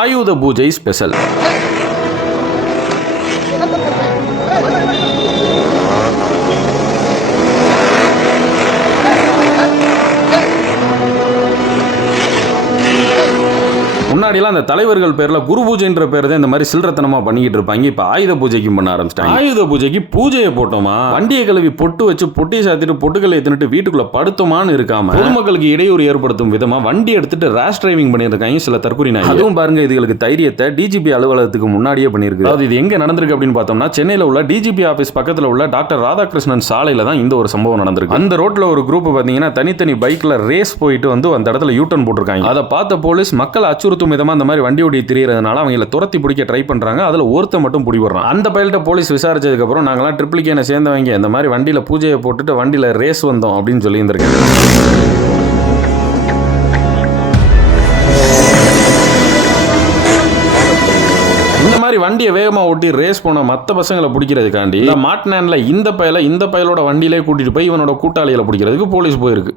ஆயுத பூஜை ஸ்பெஷல். முன்னாடிலாம் அந்த தலைவர்கள் பேர்ல குரு பூஜைன்ற பேர் தான் இந்த மாதிரி சில்லறத்தனமா பண்ணிக்கிட்டு இருப்பாங்க. இப்ப ஆயுத பூஜைக்கும் பண்ண ஆரம்பிச்சிட்டாங்க. ஆயுத பூஜைக்கு பூஜையை போட்டோமா, வண்டியை கழுவி பொட்டு வச்சு பொட்டியை சாத்திட்டு பொட்டுக்களை எடுத்துட்டு வீட்டுக்குள்ள படுத்தோமான்னு இருக்காம பொதுமக்களுக்கு இடையூறு ஏற்படுத்தும் விதமா வண்டி எடுத்துட்டு ரேஷ் டிரைவிங் பண்ணிருக்காங்க சில தற்கொலை நாய். அதுவும் பாருங்க, இதுகளுக்கு தைரியத்தை டிஜிபி அலுவலகத்துக்கு முன்னாடியே பண்ணிருக்கு. அதாவது இது எங்க நடந்திருக்கு அப்படின்னு பார்த்தோம்னா, சென்னையில உள்ள டிஜிபி ஆபீஸ் பக்கத்துல உள்ள டாக்டர் ராதாகிருஷ்ணன் சாலையில தான் இந்த ஒரு சம்பவம் நடந்திருக்கு. அந்த ரோட்ல ஒரு குரூப் பாத்தீங்கன்னா தனித்தனி பைக்ல ரேஸ் போயிட்டு வந்து அந்த இடத்துல யூட்டர்ன் போட்டிருக்காங்க. அதை பார்த்த போலீஸ் மக்கள் அச்சுறுத்தும் விதமா அந்த மாதிரி வண்டி ஓடி திரியறதுனால அவங்கள துரத்தி பிடிக்க ட்ரை பண்றாங்க. அதுல ஒருத்த மட்டும் பிடிபடுறான். அந்த பையல்கிட்ட போலீஸ் விசாரிச்சதுக்கு அப்புறம் நாங்களாம் ட்ரிபிள் கேனை சேர்ந்தவங்க இந்த மாதிரி வண்டியில பூஜையை போட்டுட்டு வண்டியில ரேஸ் வந்தோம் அப்படின்னு சொல்லி இருந்திருக்காங்க. இந்த மாதிரி வண்டியை வேகமா ஓட்டி ரேஸ் போன மத்த பசங்களை பிடிக்கிறதுக்காண்டி மாட்னான்ல இந்த பயலோட வண்டியிலே கூட்டிட்டு போய் இவனோட கூட்டாளிகளை பிடிக்கிறதுக்கு போலீஸ் போயிருக்கு.